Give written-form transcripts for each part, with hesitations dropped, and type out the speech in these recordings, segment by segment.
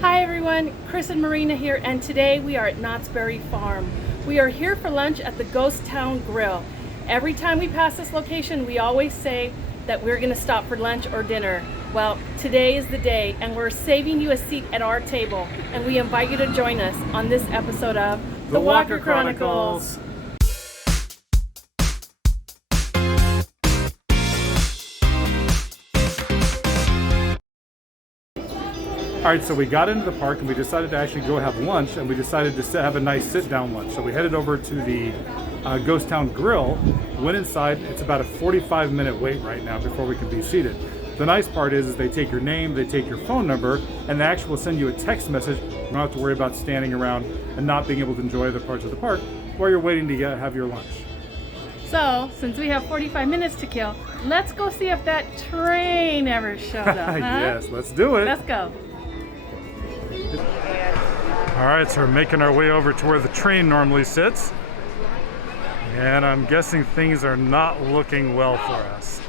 Hi everyone, Chris and Marina here, and today we are at Knott's Berry Farm. We are here for lunch at the Ghost Town Grill. Every time we pass this location, we always say that we're going to stop for lunch or dinner. Well, today is the day, and we're saving you a seat at our table, and we invite you to join us on this episode of The Walker Chronicles. Alright, so we got into the park and we decided to actually go have lunch, and we decided to have a nice sit-down lunch. So we headed over to the Ghost Town Grill, went inside. It's about a 45-minute wait right now before we can be seated. The nice part is they take your name, they take your phone number, and they actually will send you a text message. You don't have to worry about standing around and not being able to enjoy other parts of the park while you're waiting to have your lunch. So, since we have 45 minutes to kill, let's go see if that train ever showed up, huh? Yes, let's do it. Let's go. Alright, so we're making our way over to where the train normally sits. And I'm guessing things are not looking well for us.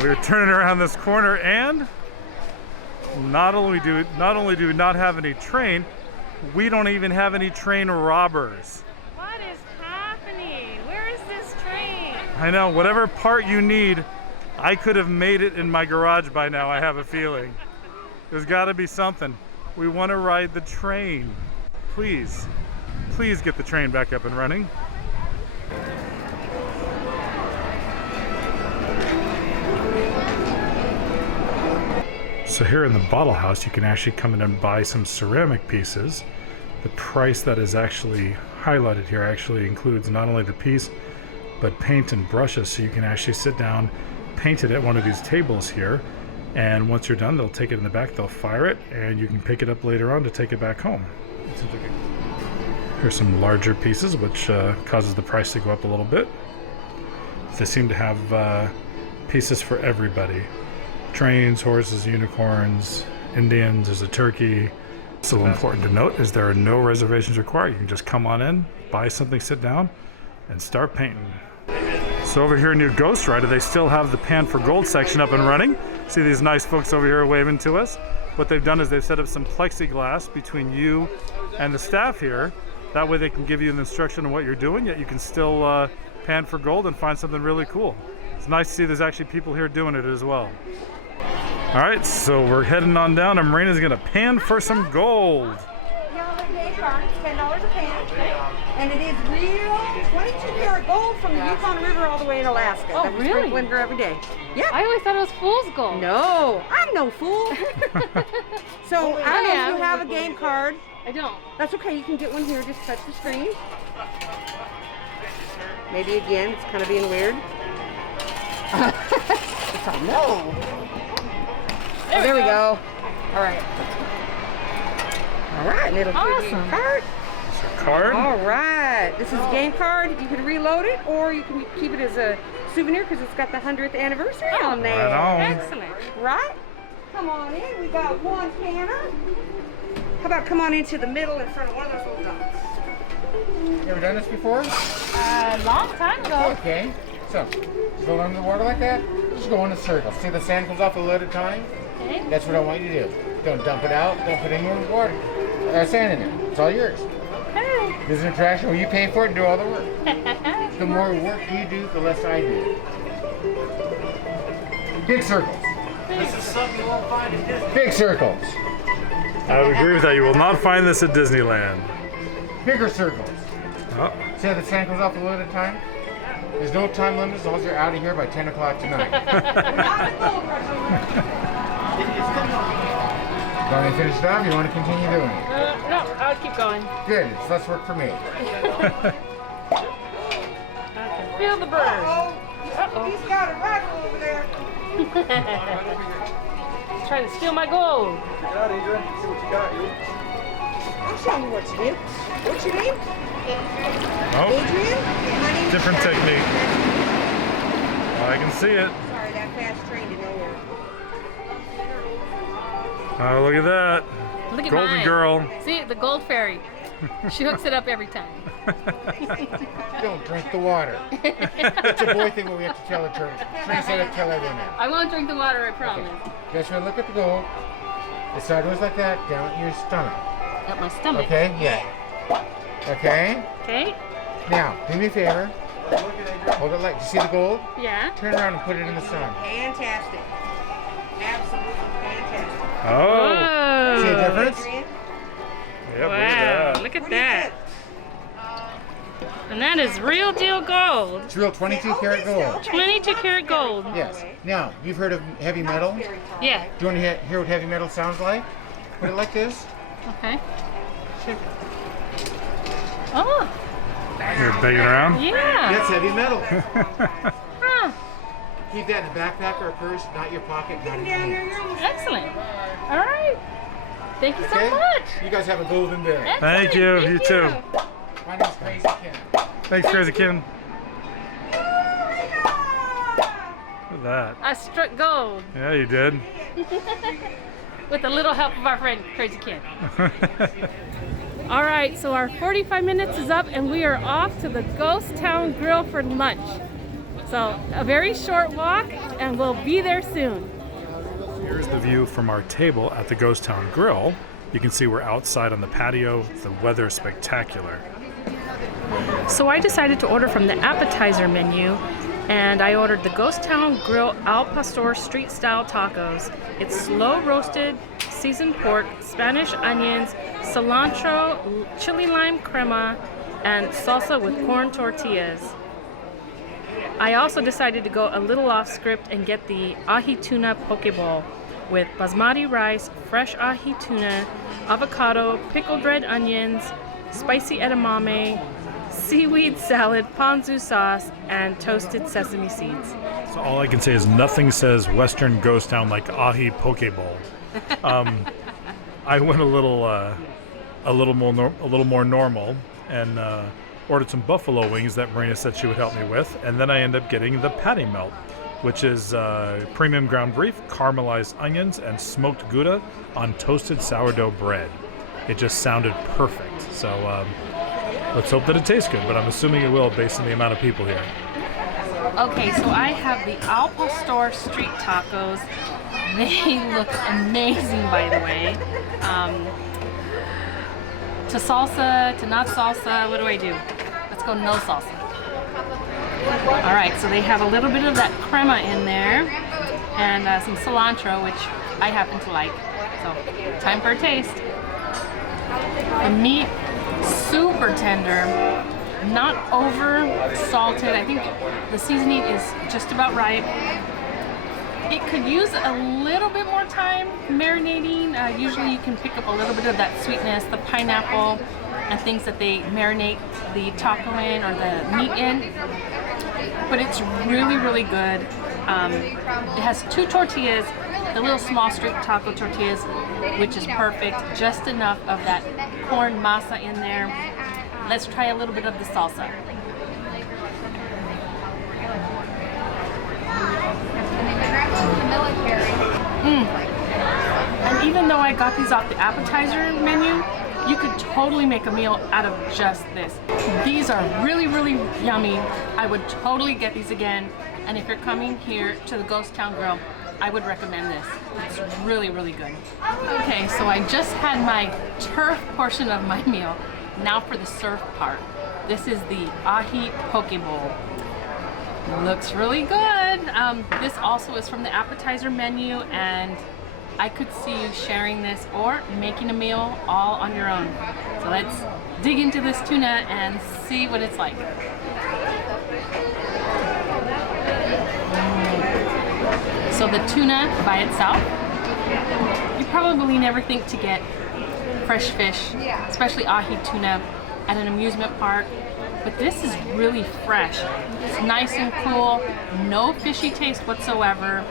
We're turning around this corner, and not only do we not have any train, we don't even have any train robbers. What is happening? Where is this train? I know, whatever part you need, I could have made it in my garage by now, I have a feeling. There's got to be something. We want to ride the train. Please, please get the train back up and running. So here in the bottle house, you can actually come in and buy some ceramic pieces. The price that is actually highlighted here actually includes not only the piece, but paint and brushes. So you can actually sit down, paint it at one of these tables here. And once you're done, they'll take it in the back, they'll fire it, and you can pick it up later on to take it back home. Here's some larger pieces, which causes the price to go up a little bit. They seem to have pieces for everybody. Trains, horses, unicorns, Indians, there's a turkey. So important to note is there are no reservations required. You can just come on in, buy something, sit down, and start painting. So over here near Ghost Rider, they still have the Pan for Gold section up and running. See these nice folks over here waving to us? What they've done is they've set up some plexiglass between you and the staff here. That way they can give you an instruction on what you're doing, yet you can still pan for gold and find something really cool. It's nice to see there's actually people here doing it as well. All right, so we're heading on down, and Marina's gonna pan for some gold. It's $10 a pan, and it is real 22-karat gold from the Yukon River all the way in Alaska. Oh, that we really? sprinkle in here every day. Yeah. I always thought it was fool's gold. No, I'm no fool. So I don't know if you have a game card. I don't. That's okay. You can get one here. Just touch the screen. Maybe again, it's kind of being weird. No. There we go. All right. All right, and it'll give you a card. Card? All right, this is a game card. You can reload it, or you can keep it as a souvenir because it's got the 100th anniversary on there. Right on. Excellent. Right? Come on in. We got one canner. How about come on into the middle in front of one of those little dots? You ever done this before? A long time ago. Okay. So, go under the water like that. Just go in a circle. See the sand comes off a little at a time? Okay. That's what I want you to do. Don't dump it out. Don't put any more water. Sand in there. It's all yours. Hey. This is an attraction where you pay for it and do all the work. The more work you do, the less I do. Big circles. This is something you won't find in Disney. Big circles. I would agree with that. You will not find this at Disneyland. Bigger circles. Oh. See how the sand comes off a little at a time? There's no time limit as long as you're out of here by 10 o'clock tonight. You want to finish it off? You want to continue doing it? No, I'll keep going. Good. So let's work for me. Okay. Feel the bird. He's got a rifle over there. Trying to steal my gold. Check it out, Adrian. See what you got, you. I'll show you what to do. What's your name? Oh, Adrian? My name's different Sharon. technique. I can see it. Sorry, that fast train to nowhere. Oh, look at that. Look at Golden mine. girl. See, the gold fairy. She hooks it up every time. Don't drink the water. It's a boy thing when we have to tell the train. Train said to tell everyone that. I won't drink the water, I promise. Just look at the gold. It's sideways like that, down your stomach. At my stomach. Okay? Yeah. Okay? Okay. Now, do me a favor. Hold it like, you see the gold? Yeah. Turn around and put it in the sun. Fantastic. Absolutely fantastic. Oh, See the difference? yep, Wow, look at that. And that is real deal gold. It's real 22 karat gold. 22 karat gold. Yes. Now, you've heard of heavy metal? Do Yeah. you want to hear what heavy metal sounds like? Put it like this. Okay. Oh, You're banging around? yeah. That's heavy metal. Huh. Keep that in a backpack or a purse, not your pocket, not in your hands. Excellent. All right. Thank you so Okay? much. You guys have a golden day. Excellent. Thank you. Thank You too. My name's Crazy Ken. Thanks, Crazy Ken. Look at that. I struck gold Yeah, you did. with a little help of our friend Crazy Ken. All right, so our 45 minutes is up and we are off to the Ghost Town Grill for lunch. So a very short walk and we'll be there soon. Here's the view from our table at the Ghost Town Grill. You can see we're outside on the patio. The weather is spectacular. So I decided to order from the appetizer menu, and I ordered the Ghost Town Grill Al Pastor street style tacos. It's slow roasted, seasoned pork, Spanish onions, cilantro, chili lime crema, and salsa with corn tortillas. I also decided to go a little off script and get the ahi tuna poke bowl with basmati rice, fresh ahi tuna, avocado, pickled red onions, spicy edamame, seaweed salad, ponzu sauce, and toasted sesame seeds. So all I can say is nothing says Western Ghost Town like ahi poke bowl. I went a little more normal and ordered some buffalo wings that Marina said she would help me with, and then I ended up getting the patty melt, which is premium ground beef, caramelized onions, and smoked Gouda on toasted sourdough bread. It just sounded perfect. So let's hope that it tastes good, but I'm assuming it will based on the amount of people here. Okay, so I have the Al Pastor street tacos. They look amazing, by the way. To salsa, to not salsa, what do I do? Let's go no salsa. All right, so they have a little bit of that crema in there and some cilantro, which I happen to like. So, time for a taste. The meat, super tender, not over salted. I think the seasoning is just about right. It could use a little bit more time marinating. Usually you can pick up a little bit of that sweetness, the pineapple, and things that they marinate the taco in or the meat in. But it's really, really good. It has 2 tortillas, the little small street taco tortillas, which is perfect. Just enough of that corn masa in there. Let's try a little bit of the salsa. And even though I got these off the appetizer menu, you could totally make a meal out of just this. These are really, really yummy. I would totally get these again. And if you're coming here to the Ghost Town Grill, I would recommend this. It's really, really good. Okay, so I just had my turf portion of my meal. Now for the surf part. This is the ahi poke bowl. Looks really good. This also is from the appetizer menu, and I could see you sharing this or making a meal all on your own. So let's dig into this tuna and see what it's like. So the tuna by itself, you probably never think to get fresh fish, especially ahi tuna, at an amusement park. But this is really fresh. It's nice and cool, no fishy taste whatsoever.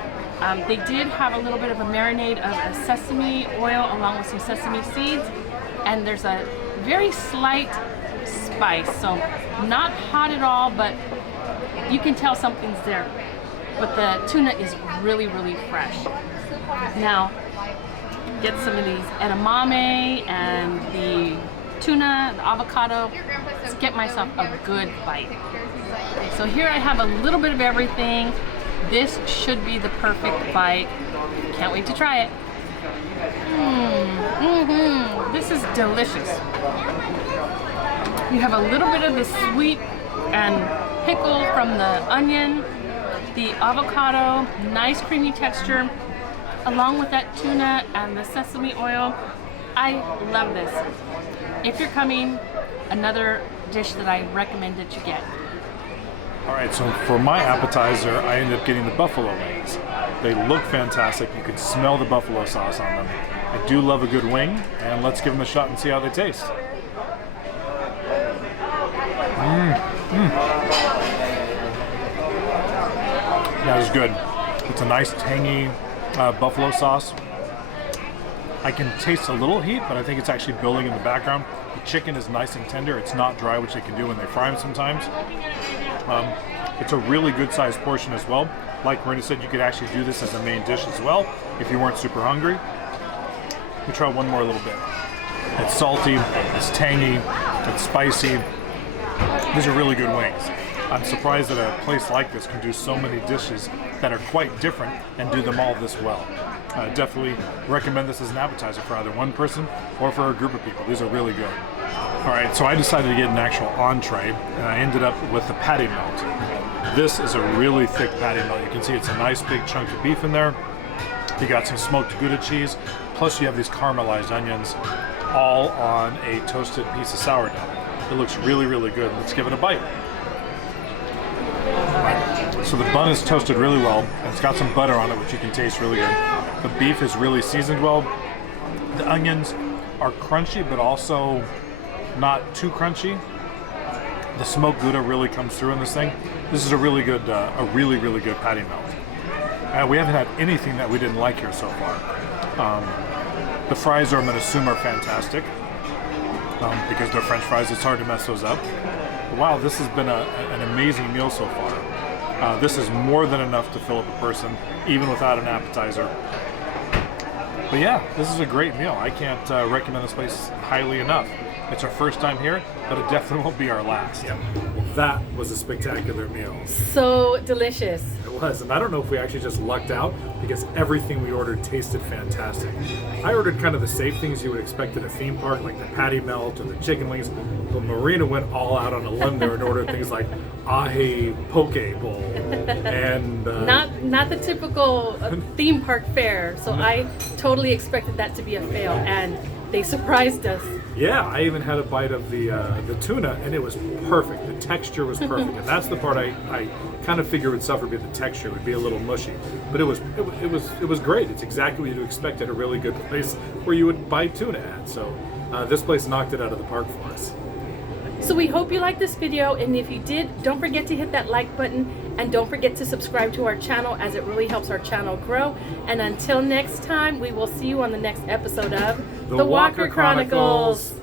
They did have a little bit of a marinade of a sesame oil along with some sesame seeds, and there's a very slight spice, so not hot at all, but you can tell something's there. But the tuna is really, really fresh. Now, get some of these edamame and the tuna, the avocado. Let's get myself a good bite. So here I have a little bit of everything. This should be the perfect bite. Can't wait to try it. This is delicious. You have a little bit of the sweet and pickle from the onion, the avocado, nice creamy texture, along with that tuna and the sesame oil. I love this. If you're coming, another dish that I recommend that you get. All right, so for my appetizer, I ended up getting the buffalo wings. They look fantastic. You can smell the buffalo sauce on them. I do love a good wing, and let's give them a shot and see how they taste. That is good. It's a nice tangy buffalo sauce. I can taste a little heat, but I think it's actually building in the background. The chicken is nice and tender. It's not dry, which they can do when they fry them sometimes. It's a really good sized portion as well. Like Marina said, you could actually do this as a main dish as well if you weren't super hungry. Let me try one more little bit. It's salty, it's tangy, it's spicy. These are really good wings. I'm surprised that a place like this can do so many dishes that are quite different and do them all this well. Definitely recommend this as an appetizer for either one person or for a group of people. These are really good. All right, so I decided to get an actual entree, and I ended up with the patty melt. This is a really thick patty melt. You can see it's a nice big chunk of beef in there. You got some smoked Gouda cheese, plus you have these caramelized onions, all on a toasted piece of sourdough. It looks really, really good. Let's give it a bite. So the bun is toasted really well, and it's got some butter on it, which you can taste really good. The beef is really seasoned well. The onions are crunchy, but also not too crunchy. The smoked Gouda really comes through in this thing. This is a really good, really good patty melt. We haven't had anything that we didn't like here so far. The fries I'm going to assume are fantastic because they're French fries. It's hard to mess those up. Wow, this has been an amazing meal so far. This is more than enough to fill up a person, even without an appetizer. But yeah, this is a great meal. I can't recommend this place highly enough. It's our first time here, but it definitely won't be our last. Yeah. Well, that was a spectacular meal. So delicious. It was, and I don't know if we actually just lucked out because everything we ordered tasted fantastic. I ordered kind of the safe things you would expect at a theme park, like the patty melt or the chicken wings, but Marina went all out on a limb there and ordered things like ahi poke bowl and not the typical theme park fare. So I totally expected that to be a fail, and they surprised us. Yeah, I even had a bite of the tuna, and it was perfect. The texture was perfect, and that's the part I kind of figured would suffer, but the texture would be a little mushy. But it was great. It's exactly what you'd expect at a really good place where you would buy tuna at. So this place knocked it out of the park for us. So we hope you liked this video, and if you did, don't forget to hit that like button, and don't forget to subscribe to our channel, as it really helps our channel grow. And until next time, we will see you on the next episode of The Walker Chronicles.